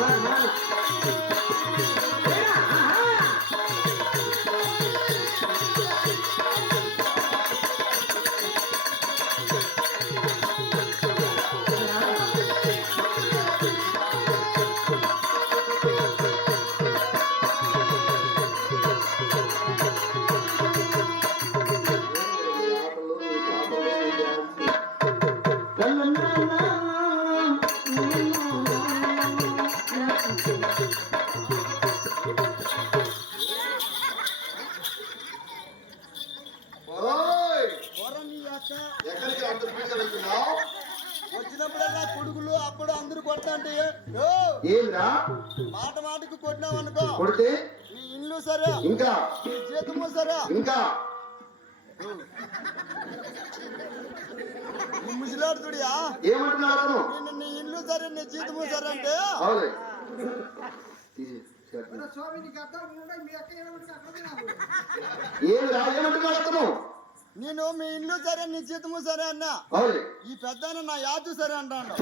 வேணும் వచ్చినప్పుడల్లా కొడుకులు అప్పుడు అందరూ కొట్టంటే ఏంద్రా? మాట మాటకు కొట్టినావు అనుకో కొడితే? నీ ఇల్లు సరే. ఇంకా? నీ జీతము సరే. ఇంకా? ముసిలాడుతుడియా? ఏమంటున్నాడు అతను? నిన్ను నీ ఇల్లు సరే నీ జీతము సరే అంటే? చేతులు. ఏంద్రా? ఏమంటున్నాడు అతను? నేను మీ ఇల్లు సరే నీ జీతము సరే అన్నా ఈ పెద్ద నా యాదు సరే అంటాడు.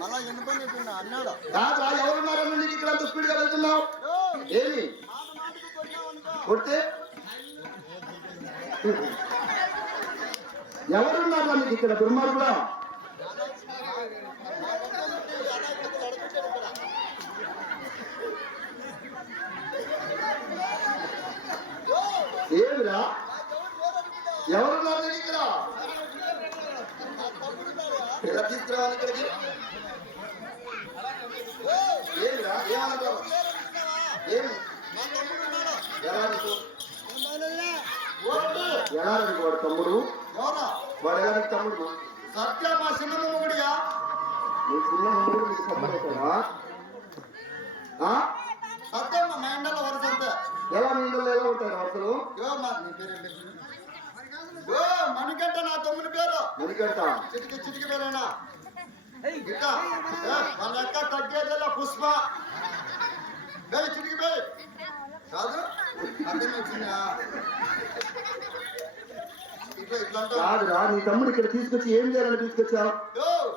మళ్ళా ఎన్నుకొని చెప్పిండు అన్నాడు కాదురా ఎవరున్నారని నీకు ఇక్కడ అంత వెళ్తున్నావు ఓ, ఏమి మాట మాటకు కొట్టినావు అనుకో కొడితే ఎవరున్నారు నీకు ఇక్కడ దుర్మార్గుడా ఏమిరా ఎవరున్నారు నీకు ఇక్కడ ఇలా తీసుకురావాలి ఇక్కడికి ఏమిరా ఏమన్నారు ఏమి ఎలా నీకు? ఎలా నీకు వాడు తమ్ముడు ఎవరా వాడు ఎలా నీకు తమ్ముడు సత్య మా చిన్న మొగుడిగా నీ చిన్న తమ్ముడు నీకు తమ్ముడు అవుతాడా? మణికంట చిటికి ఇంకా తగ్గేదల్లా పుష్ప. చిటికి బే. కాదు అర్థం వచ్చిందా. కాదురా నీ తమ్ముడు ఇక్కడ తీసుకొచ్చి ఏం చేయాలని తీసుకొచ్చావు?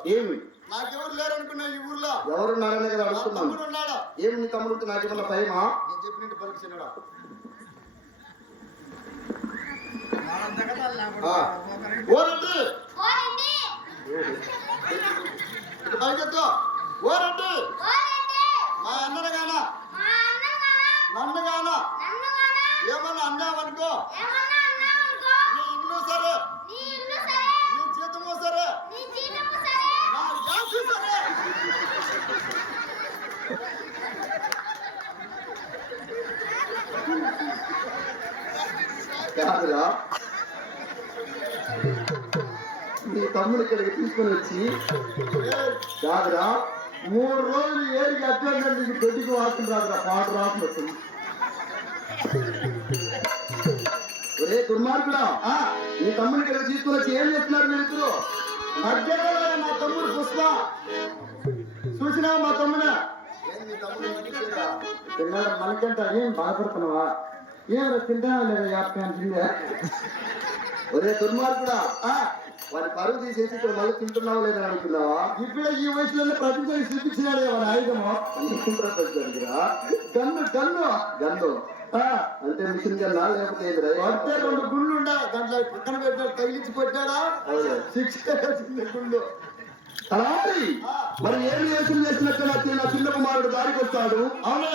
ఏమి? నాకెవరు లేరు అనుకున్నా ఈ ఊర్లో. ఎవరున్నారనే కదా అడుగుతున్నాను ఏమి నీ తమ్ముడు ఉంటే నాకేమన్నా భయమా? నేను చెప్పినట్టు పలికిచ్చినాడా ఓరండి. ఇటు పైకెత్తు ఓరండి. మా అన్నను గాన నన్ను గాన ఏమన్నా అన్నావనుకో. నీ ఇల్లు సరే. నీ జీతము సరే నా జాతి సరే కాదురా. నీ తమ్ముడు ఇక్కడికి తీసుకొని వచ్చి కాదురా మూడు రోజులు ఏరికి అత్యంత నీకు దొడ్డికి వాసన రాదురా పాట రాసినట్టు. ఒరే దుర్మార్గుడా ఆ, నీ తమ్ముడు ఇక్కడికి తీసుకొని వచ్చి ఏం చేస్తున్నారు మీరు ఇద్దరు? మధ్యలో మా తమ్ముడు పుష్ప. చూసినా మా తమ్ముడా? మీ మనకంట ఏం బాధపడుతున్నావా? ఏం తింటా లేదా యాప్కాన్ తిందే ఒరే దుర్మార్గుడా వారి పరువు తీసేసి ఇక్కడ మళ్ళీ తింటున్నావా లేదా అనుకున్నావా ఇప్పుడే ఈ వయసులోనే ప్రపంచానికి చూపించినాడే వాడి ఆయుధము? Gun gun. గన్ను. ఆ, అంటే మిషన్ గన్నా లేకపోతే రెండు గుళ్ళు ఉండే దాంట్లో పక్కన పెట్టాడు తగిలించి పెట్టాడా. శిక్ష గుళ్ళు. మరి ఏమి యోచన చేసినట్టు నా చిన్న కుమారుడు దారికి వస్తాడు అవునా?